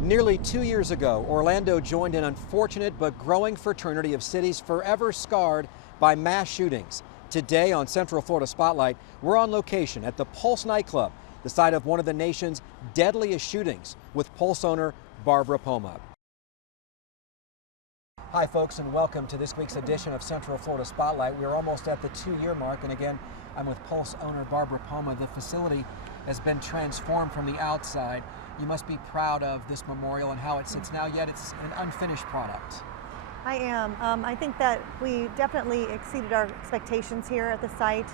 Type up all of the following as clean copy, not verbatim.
Nearly 2 years ago, Orlando joined an unfortunate but growing fraternity of cities forever scarred by mass shootings. Today on Central Florida Spotlight, we're on location at the Pulse nightclub, the site of one of the nation's deadliest shootings, with Pulse owner Barbara Poma. Hi folks, and welcome to this week's edition of Central Florida Spotlight. We're almost at the 2-year mark, and again, I'm with Pulse owner Barbara Poma. The facility has been transformed from the outside. You must be proud of this memorial and how it sits now, yet it's an unfinished product. I am. I think that we definitely exceeded our expectations here at the site.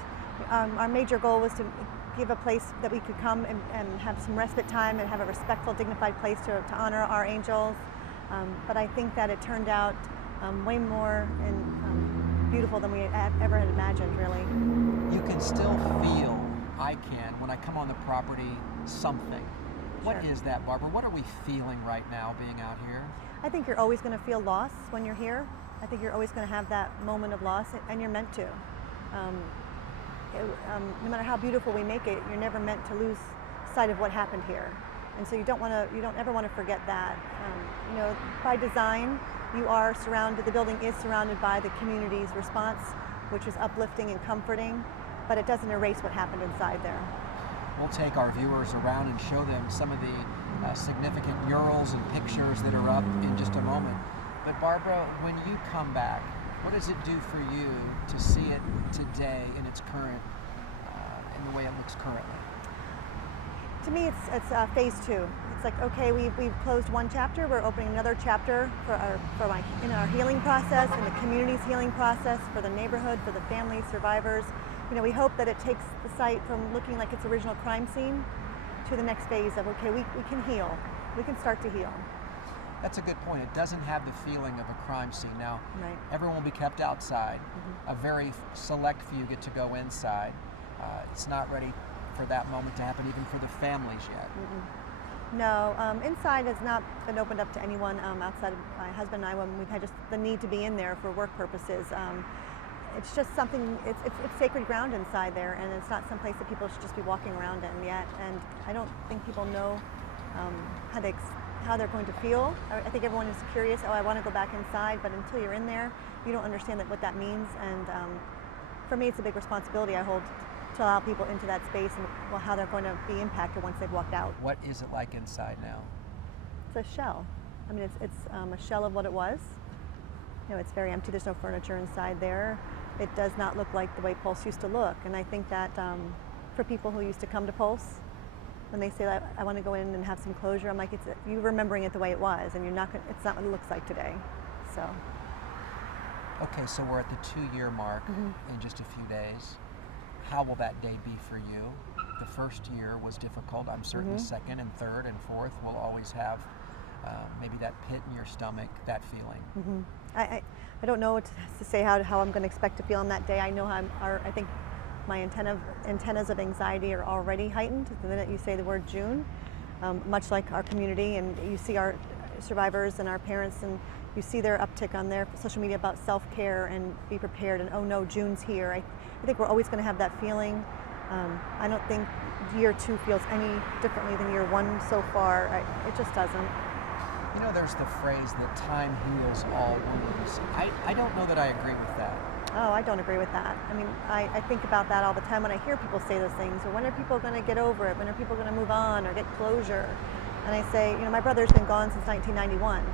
Our major goal was to give a place that we could come and have some respite time and have a respectful, dignified place to honor our angels. But I think that it turned out way more and beautiful than we ever had imagined, really. You can still feel, I can, when I come on the property, something. What is that, Barbara? What are we feeling right now being out here? I think you're always going to feel loss when you're here. I think you're always going to have that moment of loss, and you're meant to. No matter how beautiful we make it, you're never meant to lose sight of what happened here. And so you don't ever want to forget that. By design, you are surrounded, the building is surrounded by the community's response, which is uplifting and comforting, but it doesn't erase what happened inside there. We'll take our viewers around and show them some of the significant murals and pictures that are up in just a moment. But Barbara, when you come back, what does it do for you to see it today in its current, in the way it looks currently? To me, it's phase 2. It's like, okay, we've closed one chapter, we're opening another chapter in our healing process, in the community's healing process, for the neighborhood, for the families, survivors. We hope that it takes the site from looking like its original crime scene to the next phase of, okay, we can heal. We can start to heal. That's a good point. It doesn't have the feeling of a crime scene. Now, right. Everyone will be kept outside. A very select few get to go inside. It's not ready for that moment to happen, even for the families yet. No, inside has not been opened up to anyone outside of my husband and I, when we've had just the need to be in there for work purposes. It's just something, it's sacred ground inside there, and it's not someplace that people should just be walking around in yet. And I don't think people know how they're going to feel. I think everyone is curious, I want to go back inside, but until you're in there, you don't understand what that means. And for me, it's a big responsibility I hold to allow people into that space and how they're going to be impacted once they've walked out. What is it like inside now? It's a shell. I mean, it's a shell of what it was. It's very empty. There's no furniture inside there. It does not look like the way Pulse used to look. And I think that for people who used to come to Pulse, when they say, I want to go in and have some closure, I'm like, it's you remembering it the way it was, and it's not what it looks like today. So. Okay, so we're at the 2-year mark in just a few days. How will that day be for you? The first year was difficult. I'm certain the second and third and fourth will always have maybe that pit in your stomach, that feeling. I don't know what to say how I'm going to expect to feel on that day. I know I think my antennas of anxiety are already heightened the minute you say the word June, much like our community, and you see our survivors and our parents, and you see their uptick on their social media about self-care and be prepared, and oh no, June's here. I think we're always going to have that feeling. I don't think year 2 feels any differently than year 1 so far. It just doesn't. There's the phrase that time heals all wounds. I don't know that I agree with that. Oh, I don't agree with that. I mean, I think about that all the time when I hear people say those things. Or when are people going to get over it? When are people going to move on or get closure? And I say, my brother's been gone since 1991.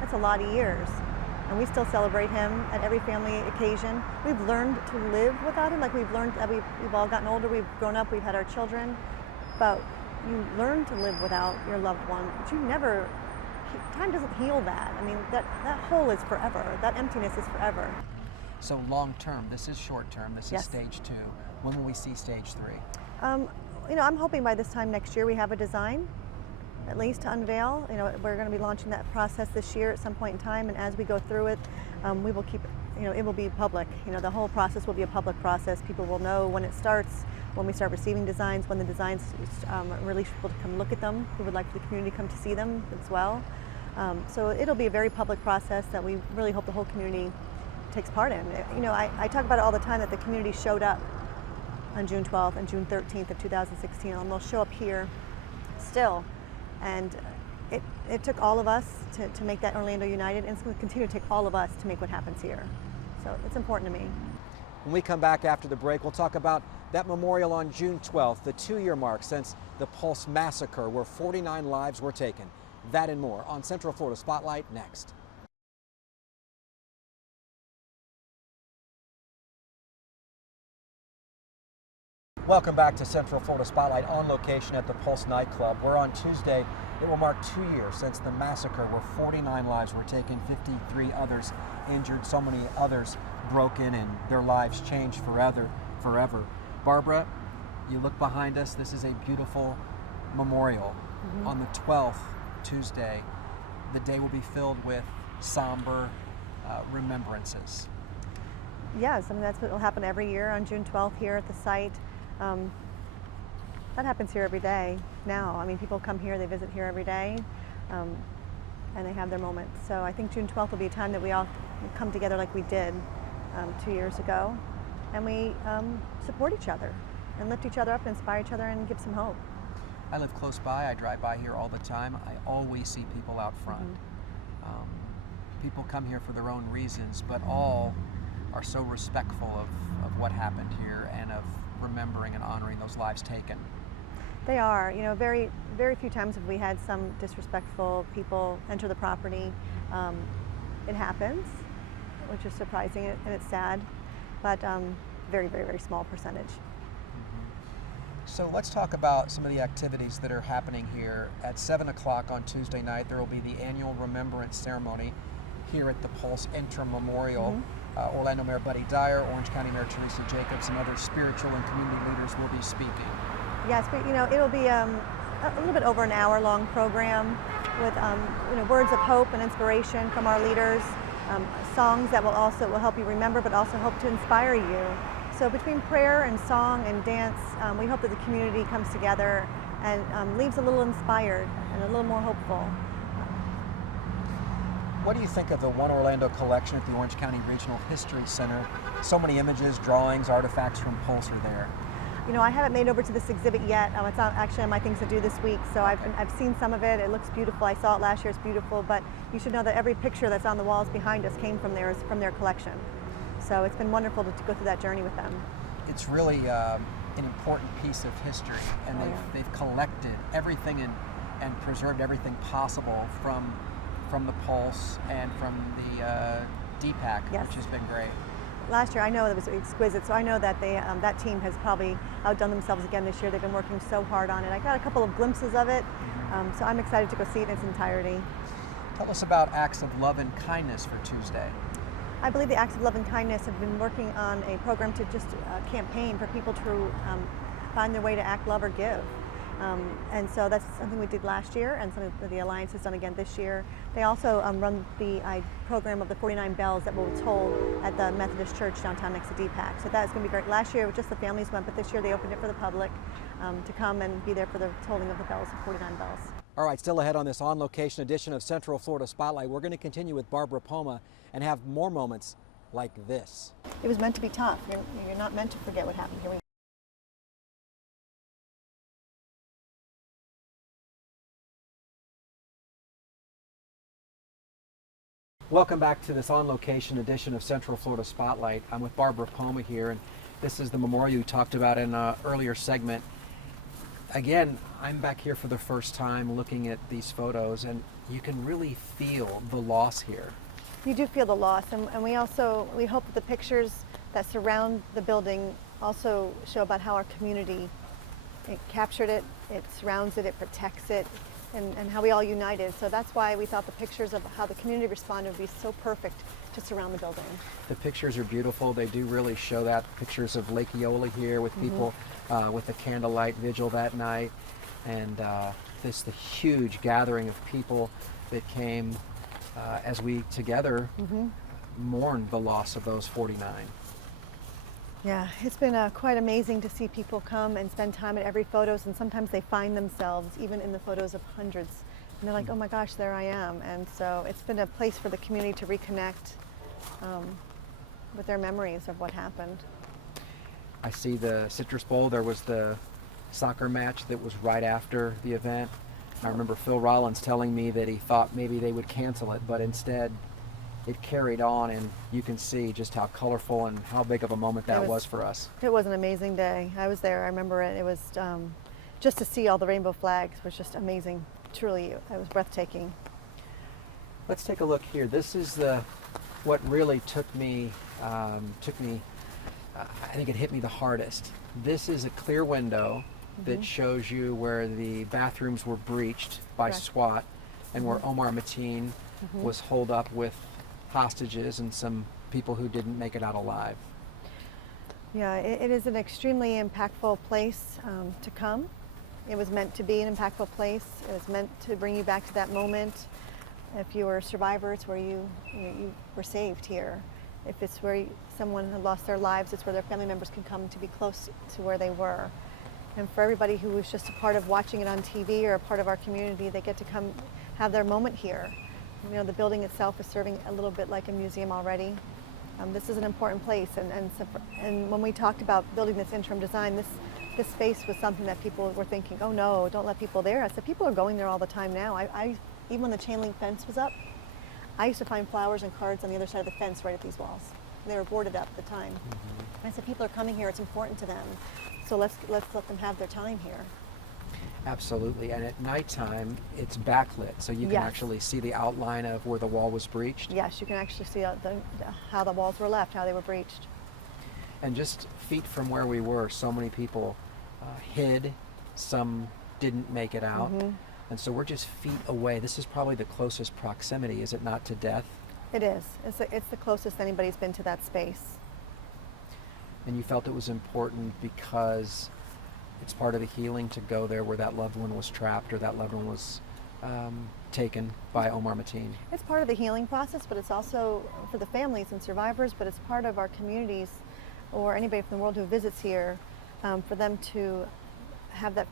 That's a lot of years. And we still celebrate him at every family occasion. We've learned to live without him. Like we've learned that we've all gotten older, we've grown up, we've had our children. But you learn to live without your loved one. But time doesn't heal that. I mean, that hole is forever. That emptiness is forever. So long term, this is short term, this is stage 2. When will we see stage 3? I'm hoping by this time next year we have a design, at least to unveil. We're going to be launching that process this year at some point in time, and as we go through it, we will keep, it will be public. The whole process will be a public process. People will know when it starts, when we start receiving designs, when the designs release people to come look at them, who would like the community to come to see them as well. So it'll be a very public process that we really hope the whole community takes part in. I talk about it all the time that the community showed up on June 12th and June 13th of 2016, and they'll show up here still. And it took all of us to make that Orlando United, and it's going to continue to take all of us to make what happens here. So it's important to me. When we come back after the break, we'll talk about that memorial on June 12th, the 2-year mark since the Pulse massacre where 49 lives were taken. That and more on Central Florida Spotlight next. Welcome back to Central Florida Spotlight on location at the Pulse nightclub, where on Tuesday it will mark 2 years since the massacre where 49 lives were taken, 53 others injured, so many others broke in and their lives changed forever. Barbara, you look behind us, this is a beautiful memorial. On the 12th, Tuesday, the day will be filled with somber remembrances. Yes, I mean, that's what will happen every year on June 12th here at the site. That happens here every day now. I mean, people come here, they visit here every day, and they have their moments. So I think June 12th will be a time that we all come together like we did 2 years ago, and we support each other and lift each other up, inspire each other, and give some hope. I live close by. I drive by here all the time. I always see people out front. People come here for their own reasons, but all are so respectful of what happened here and of remembering and honoring those lives taken. They are. You know, very, very few times have we had some disrespectful people enter the property. It happens, which is surprising and it's sad, but very, very, very small percentage. So let's talk about some of the activities that are happening here. At 7 o'clock on Tuesday night, there will be the annual remembrance ceremony here at the Pulse Interim Memorial. Orlando Mayor Buddy Dyer, Orange County Mayor Teresa Jacobs, and other spiritual and community leaders will be speaking. Yes, but you know, it'll be a little bit over an hour-long program with words of hope and inspiration from our leaders, songs that will help you remember, but also help to inspire you. So between prayer and song and dance, we hope that the community comes together and leaves a little inspired and a little more hopeful. What do you think of the One Orlando collection at the Orange County Regional History Center? So many images, drawings, artifacts from Pulse are there. You know, I haven't made over to this exhibit yet. It's not actually on my things to do this week, so I've seen some of it. It looks beautiful. I saw it last year. It's beautiful, but you should know that every picture that's on the walls behind us came from their collection. So it's been wonderful to go through that journey with them. It's really an important piece of history, and they've collected everything and preserved everything possible from the Pulse and from the DPAC, yes, which has been great. Last year, I know it was exquisite, so I know that that team has probably outdone themselves again this year. They've been working so hard on it. I got a couple of glimpses of it, so I'm excited to go see it in its entirety. Tell us about acts of love and kindness for Tuesday. I believe the Acts of Love and Kindness have been working on a program to just campaign for people to find their way to act, love, or give. And so that's something we did last year, and something that the Alliance has done again this year. They also run the program of the 49 bells that will toll at the Methodist Church downtown next to DPAC. So that's going to be great. Last year, just the families went, but this year they opened it for the public to come and be there for the tolling of the bells, 49 bells. All right, still ahead on this on-location edition of Central Florida Spotlight, we're going to continue with Barbara Poma and have more moments like this. It was meant to be tough. You're not meant to forget what happened here. Welcome back to this on-location edition of Central Florida Spotlight. I'm with Barbara Poma here, and this is the memorial you talked about in an earlier segment. Again, I'm back here for the first time looking at these photos, and you can really feel the loss here. You do feel the loss, and we hope that the pictures that surround the building also show about how our community captured it, it surrounds it, it protects it, and how we all united. So that's why we thought the pictures of how the community responded would be so perfect to surround the building. The pictures are beautiful. They do really show that. Pictures of Lake Eola here with people with the candlelight vigil that night, and the huge gathering of people that came as we together mourned the loss of those 49. Yeah, it's been quite amazing to see people come and spend time at every photos, and sometimes they find themselves even in the photos of hundreds. And they're like, oh my gosh, there I am. And so it's been a place for the community to reconnect with their memories of what happened. I see the Citrus Bowl. There was the soccer match that was right after the event. I remember Phil Rollins telling me that he thought maybe they would cancel it, but instead it carried on, and you can see just how colorful and how big of a moment that was for us. It was an amazing day. I was there. I remember it. It was just to see all the rainbow flags was just amazing. Truly, it was breathtaking. Let's take a look here. This is what really took me. I think it hit me the hardest. This is a clear window that shows you where the bathrooms were breached by SWAT, and where Omar Mateen was holed up with hostages and some people who didn't make it out alive. Yeah, it is an extremely impactful place to come. It was meant to be an impactful place. It was meant to bring you back to that moment. If you were a survivor, it's where you were saved here. If it's where someone had lost their lives, it's where their family members can come to be close to where they were. And for everybody who was just a part of watching it on TV or a part of our community, they get to come have their moment here. You know, the building itself is serving a little bit like a museum already. This is an important place, and when we talked about building this interim design, this space was something that people were thinking, oh no, don't let people there. I said, people are going there all the time now. Even when the chain link fence was up, I used to find flowers and cards on the other side of the fence right at these walls. They were boarded up at the time. I said, people are coming here, it's important to them. So let's let them have their time here. Absolutely, and at nighttime it's backlit, so you can actually see the outline of where the wall was breached. Yes, you can actually see how the walls were left, how they were breached. And just feet from where we were, so many people hid, some didn't make it out, and so we're just feet away. This is probably the closest proximity, is it not, to death? It is. It's the closest anybody's been to that space. And you felt it was important because it's part of the healing to go there where that loved one was trapped or that loved one was taken by Omar Mateen. It's part of the healing process, but it's also for the families and survivors, but it's part of our communities or anybody from the world who visits here, for them to have that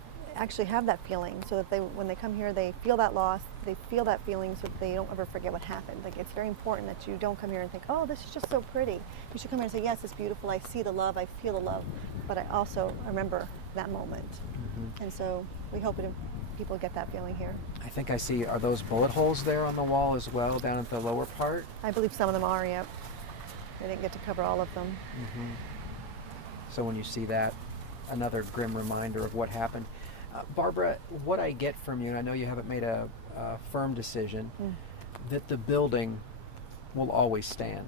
feeling, so that when they come here, they feel that loss, they feel that feeling, so that they don't ever forget what happened. Like, it's very important that you don't come here and think, oh, this is just so pretty. You should come here and say, yes, it's beautiful, I see the love, I feel the love, but I also remember that moment. And so we hope people get that feeling here. I think I see, are those bullet holes there on the wall as well, down at the lower part? I believe some of them are, yep. They didn't get to cover all of them. So when you see that, another grim reminder of what happened. Barbara, what I get from you, and I know you haven't made a firm decision, that the building will always stand.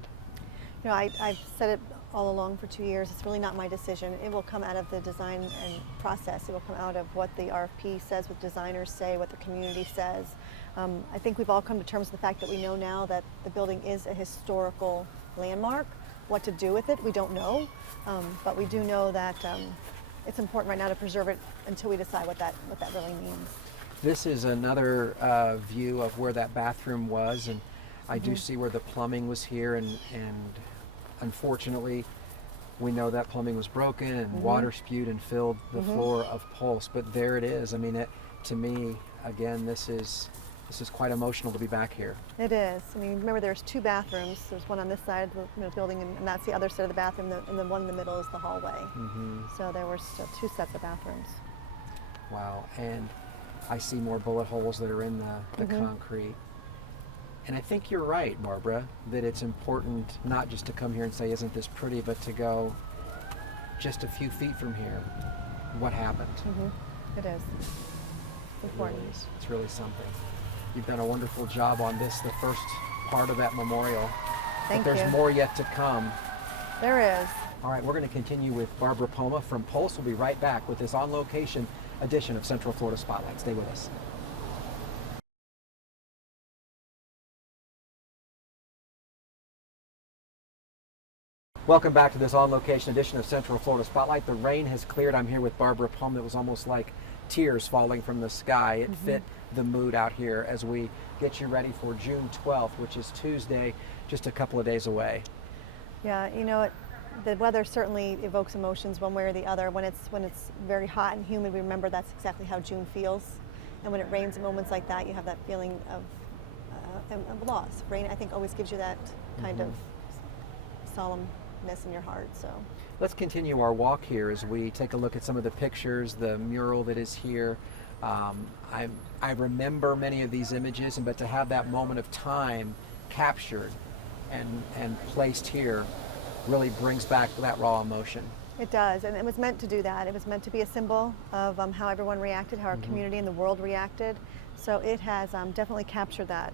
You know, I've said it all along for 2 years. It's really not my decision. It will come out of the design and process. It will come out of what the RFP says, what designers say, what the community says. I think we've all come to terms with the fact that we know now that the building is a historical landmark. What to do with it, we don't know, but we do know that it's important right now to preserve it until we decide what that really means. This is another view of where that bathroom was, and I do see where the plumbing was here, and unfortunately we know that plumbing was broken and water spewed and filled the floor of Pulse, but there it is. I mean, to me, again, this is quite emotional to be back here. It is. I mean, remember, there's two bathrooms. There's one on this side of the building, and that's the other side of the bathroom, and the one in the middle is the hallway. So there were still two sets of bathrooms. Wow, and I see more bullet holes that are in the concrete. And I think you're right, Barbara, that it's important not just to come here and say, isn't this pretty, but to go just a few feet from here, what happened? It is. It's important. It's really something. You've done a wonderful job on this, the first part of that memorial. Thank but there's you. more yet to come. There is. All right, we're going to continue with Barbara Poma from Pulse. We'll be right back with this on-location edition of Central Florida Spotlight. Stay with us. Welcome back to this on-location edition of Central Florida Spotlight. The rain has cleared. I'm here with Barbara Poma. It was almost like tears falling from the sky. It fit the mood out here as we get you ready for June 12th, which is Tuesday, just a couple of days away. Yeah, you know, the weather certainly evokes emotions one way or the other. When it's very hot and humid, we remember that's exactly how June feels. And when it rains in moments like that, you have that feeling of loss. Rain, I think, always gives you that kind of solemnness in your heart. So let's continue our walk here as we take a look at some of the pictures, the mural that is here. Um, I, I remember many of these images, but to have that moment of time captured and placed here really brings back that raw emotion. It does, and it was meant to do that. It was meant to be a symbol of how everyone reacted, how our community and the world reacted. So it has definitely captured that.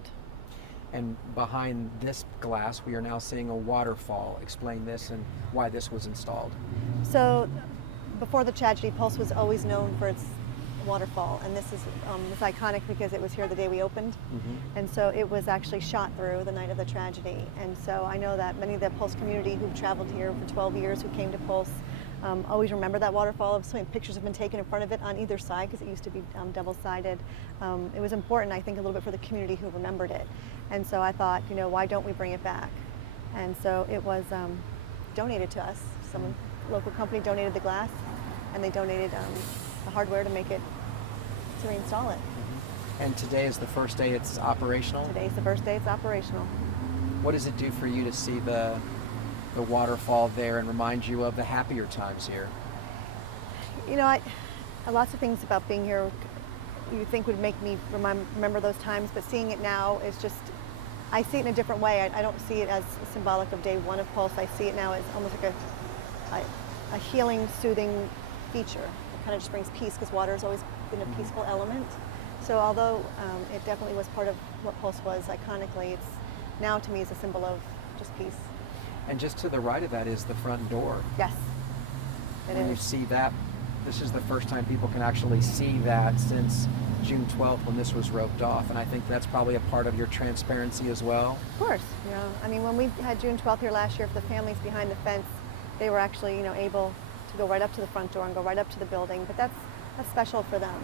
And behind this glass, we are now seeing a waterfall. Explain this and why this was installed. So before the tragedy, Pulse was always known for its waterfall, and this is it's iconic because it was here the day we opened, and so it was actually shot through the night of the tragedy. And so I know that many of the Pulse community who've traveled here for 12 years, who came to Pulse, always remember that waterfall. So many pictures have been taken in front of it on either side because it used to be double-sided. It was important, I think, a little bit for the community who remembered it. And so I thought, why don't we bring it back? And so it was donated to us. Some local company donated the glass, and they donated the hardware to make it, to reinstall it. And today is the first day it's operational? Today's the first day it's operational. What does it do for you to see the waterfall there and remind you of the happier times here? Lots of things about being here you think would make me remember those times, but seeing it now is just, I see it in a different way. I don't see it as symbolic of day one of Pulse. I see it now as almost like a healing, soothing feature. It kind of just brings peace because water has always been a peaceful element. So although it definitely was part of what Pulse was iconically, it's now to me is a symbol of just peace. And just to the right of that is the front door. Yes, it When you is. see that, this is the first time people can actually see that since June 12th when this was roped off. And I think that's probably a part of your transparency as well. Of course, I mean, when we had June 12th here last year for the families behind the fence, they were actually, able to go right up to the front door and go right up to the building. But that's special for them.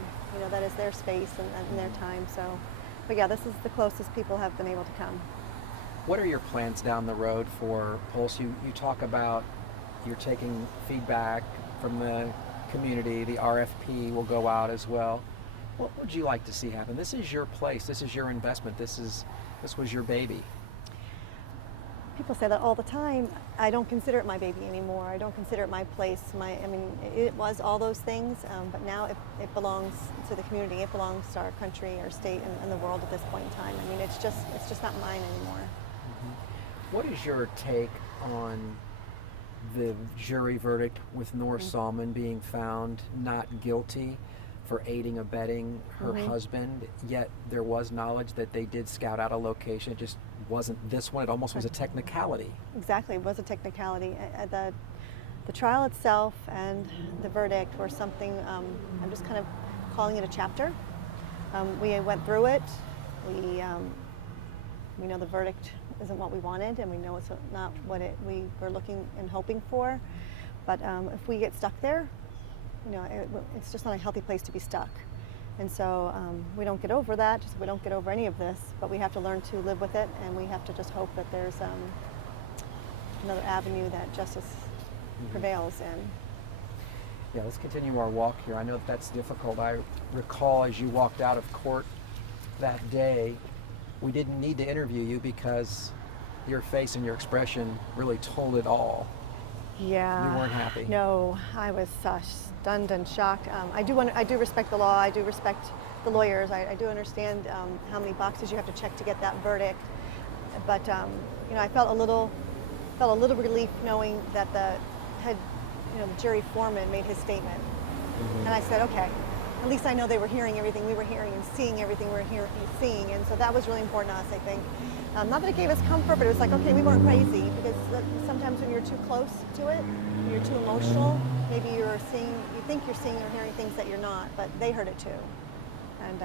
That is their space and their time. So, but yeah, this is the closest people have been able to come. What are your plans down the road for Pulse? You talk about you're taking feedback from the community. The RFP will go out as well. What would you like to see happen? This is your place. This is your investment. This was your baby. People say that all the time. I don't consider it my baby anymore. I don't consider it my place. It was all those things, but now it belongs to the community. It belongs to our country, our state, and the world at this point in time. It's just not mine anymore. What is your take on the jury verdict with Nora Salmon being found not guilty for aiding, abetting her husband, yet there was knowledge that they did scout out a location? It just wasn't this one. It almost was a technicality. Exactly, it was a technicality. The trial itself and the verdict were something, I'm just kind of calling it a chapter. We went through it. We know the verdict isn't what we wanted, and we know it's not what we were looking and hoping for. But if we get stuck there, it's just not a healthy place to be stuck. And so we don't get over that, we don't get over any of this, but we have to learn to live with it, and we have to just hope that there's another avenue that justice prevails in. Yeah, let's continue our walk here. I know that's difficult. I recall as you walked out of court that day, we didn't need to interview you because your face and your expression really told it all. Yeah. You weren't happy. No, I was stunned and shocked. I do respect the law. I do respect the lawyers. I do understand how many boxes you have to check to get that verdict. But I felt a little relief knowing that the jury foreman made his statement, and I said, okay, at least I know they were hearing everything we were hearing and seeing everything we were seeing, and so that was really important to us, I think. Not that it gave us comfort, but it was like, okay, we weren't crazy, because sometimes when you're too close to it, when you're too emotional, maybe you think you're seeing or hearing things that you're not, but they heard it too, and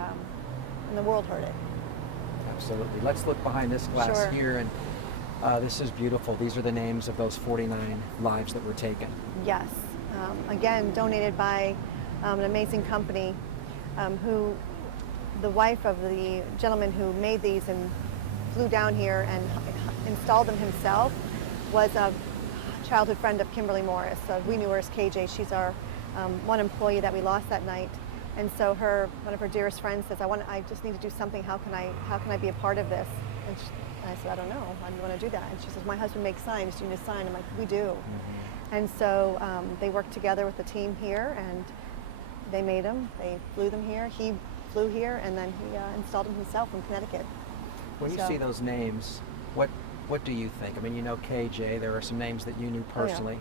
the world heard it. Absolutely. Let's look behind this glass Sure. here, and this is beautiful. These are the names of those 49 lives that were taken. Yes. Again, donated by an amazing company who, the wife of the gentleman who made these and flew down here and installed them himself, was a childhood friend of Kimberly Morris. We knew her as KJ. She's our one employee that we lost that night. And so one of her dearest friends says, I just need to do something. How can I be a part of this? And I said, I don't know. How do you want to do that? And she says, my husband makes signs. Do you need a sign? I'm like, we do. And so they worked together with the team here, and They made them. They flew them here. He flew here, and then he installed them himself in Connecticut. When you So- see those names, what do you think? I mean, you know KJ, there are some names that you knew Oh, yeah. personally.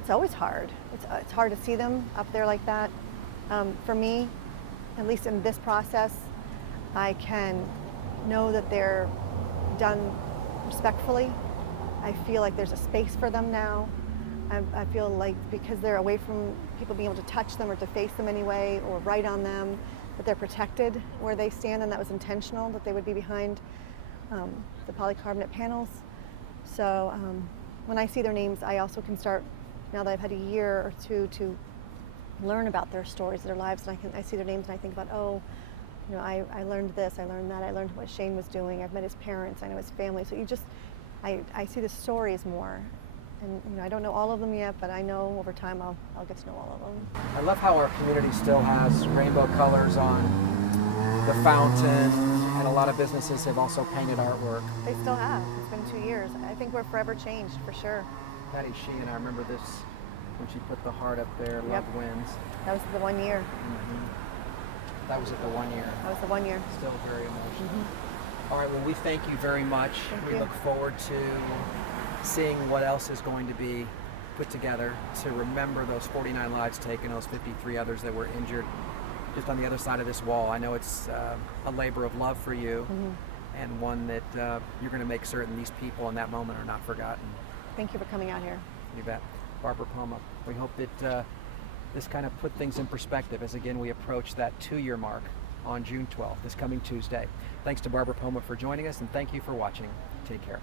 It's always hard. It's hard to see them up there like that. For me, at least in this process, I can know that they're done respectfully. I feel like there's a space for them now. I feel like because they're away from people being able to touch them or to face them anyway or write on them, that they're protected where they stand, and that was intentional, that they would be behind the polycarbonate panels. So when I see their names, I also can start, now that I've had a year or two to learn about their stories, their lives, and I see their names and I think about, oh, you know, I learned this, I learned that, I learned what Shane was doing, I've met his parents, I know his family. So I see the stories more. And you know, I don't know all of them yet, but I know over time I'll get to know all of them. I love how our community still has rainbow colors on the fountain, and a lot of businesses have also painted artwork. They still have. It's been 2 years. I think we're forever changed, for sure. Patty Sheehan, I remember this when she put the heart up there, Love Yep. Wins. That was the 1 year. That was at the 1 year. That was the 1 year. Still very emotional. All right, well, we thank you very much. Thank we you. look forward to seeing what else is going to be put together to remember those 49 lives taken, those 53 others that were injured just on the other side of this wall. I know it's a labor of love for you, and one that you're going to make certain these people in that moment are not forgotten. Thank you for coming out here. You bet. Barbara Poma, we hope that this kind of put things in perspective as again we approach that 2-year mark on June 12th, this coming Tuesday. Thanks to Barbara Poma for joining us, and thank you for watching. Take care.